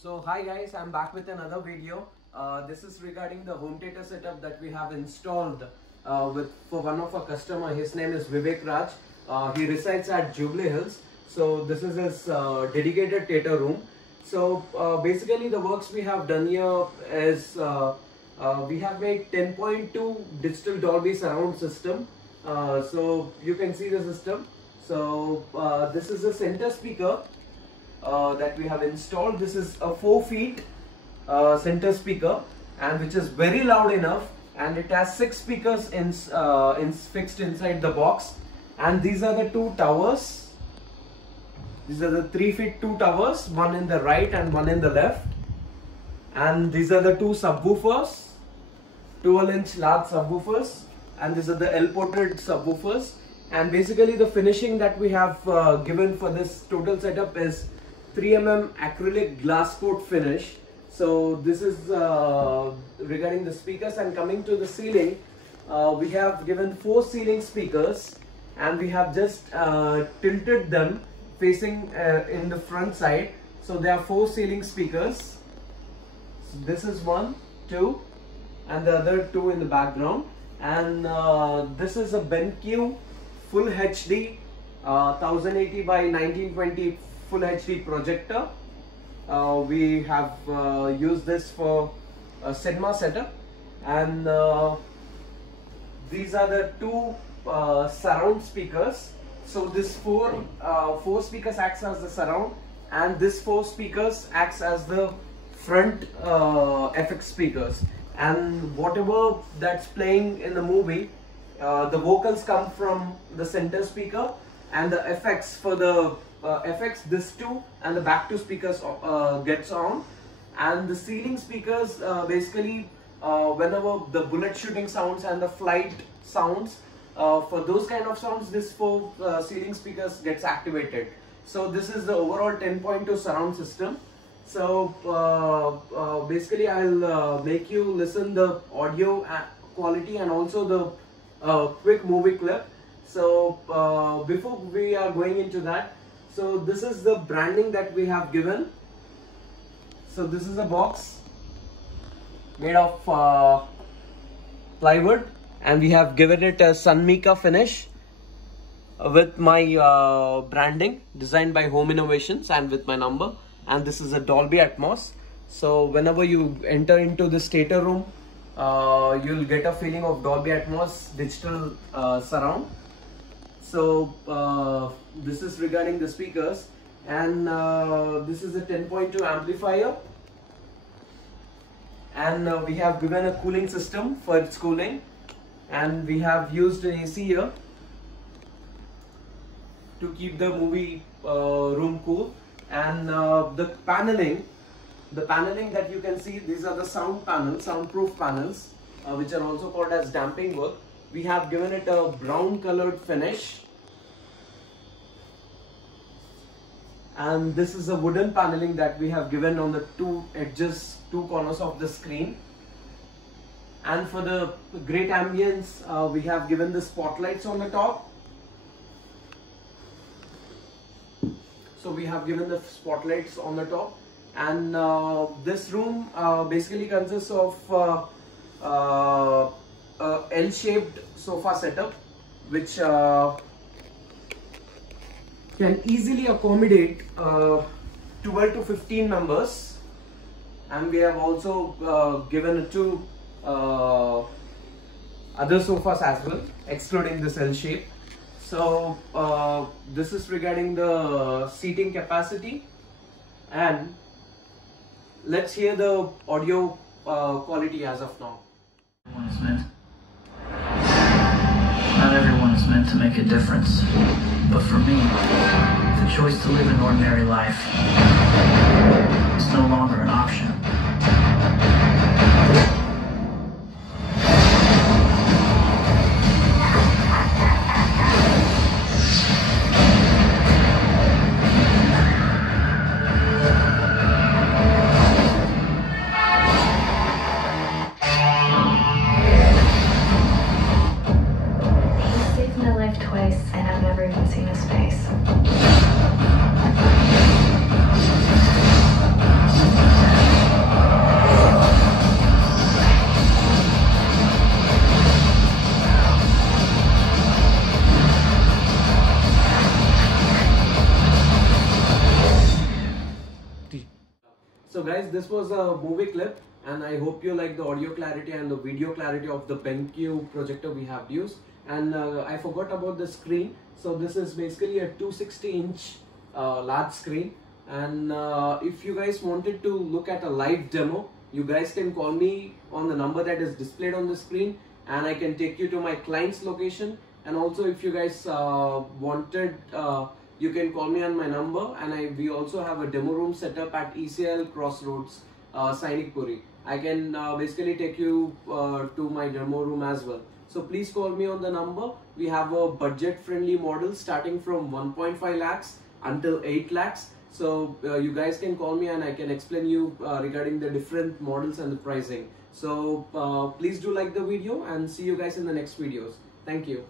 So hi guys, I'm back with another video. This is regarding the home theater setup that we have installed for one of our customer. His name is Vivek Raj. He resides at Jubilee Hills. So this is his dedicated theater room. So basically the works we have done here is we have made 10.2 digital Dolby surround system. So you can see the system. So this is a center speaker that we have installed. This is a 4 feet center speaker, and which is very loud enough, and it has 6 speakers fixed inside the box. And these are the 2 towers. These are the 3 feet 2 towers, one in the right and one in the left. And these are the 2 subwoofers, 12-inch large subwoofers, and these are the L-ported subwoofers. And basically the finishing that we have given for this total setup is 3mm acrylic glass coat finish. So this is regarding the speakers. And coming to the ceiling, we have given 4 ceiling speakers, and we have just tilted them facing in the front side. So there are 4 ceiling speakers. So this is 1, 2, and the other 2 in the background. And this is a BenQ Full HD 1080 by 1920 Full HD projector. We have used this for a cinema setup. And these are the 2 surround speakers. So this 4 speakers acts as the surround, and this 4 speakers acts as the front FX speakers. And whatever that's playing in the movie, the vocals come from the center speaker, and the effects for the effects, this 2 and the back 2 speakers gets on. And the ceiling speakers, basically whenever the bullet shooting sounds and the flight sounds, for those kind of sounds, this 4 ceiling speakers gets activated. So this is the overall 10.2 surround system. So basically I'll make you listen the audio quality and also the quick movie clip. So before we are going into that, so this is the branding that we have given. So this is a box made of plywood, and we have given it a Sunmica finish with my branding designed by Home Innovations and with my number. And this is a Dolby Atmos. So whenever you enter into this theater room, you'll get a feeling of Dolby Atmos digital surround. So this is regarding the speakers. And this is a 10.2 amplifier, and we have given a cooling system for its cooling, and we have used an AC here to keep the movie room cool. And the paneling that you can see, these are the soundproof panels, which are also called as damping work. We have given it a brown colored finish, and this is a wooden paneling that we have given on the 2 edges, 2 corners of the screen. And for the great ambience, we have given the spotlights on the top. So we have given the spotlights on the top. And this room basically consists of a L-shaped sofa setup, which can easily accommodate 12 to 15 members. And we have also given 2 other sofas as well, excluding this L shape. So this is regarding the seating capacity. And let's hear the audio quality as of now. Not everyone is meant to make a difference, but for me, the choice to live an ordinary life is no longer an option. Twice, and I've never even seen his face. guys, this was a movie clip, and I hope you like the audio clarity and the video clarity of the BenQ projector we have used. And I forgot about the screen. So this is basically a 260-inch large screen. And if you guys wanted to look at a live demo, you guys can call me on the number that is displayed on the screen, and I can take you to my client's location. And also, if you guys wanted, you can call me on my number, and we also have a demo room set up at ECL Crossroads, Sainik Puri. I can basically take you to my demo room as well. So please call me on the number. We have a budget friendly model starting from 1.5 lakhs until 8 lakhs. So you guys can call me and I can explain you regarding the different models and the pricing. So please do like the video, and see you guys in the next videos. Thank you.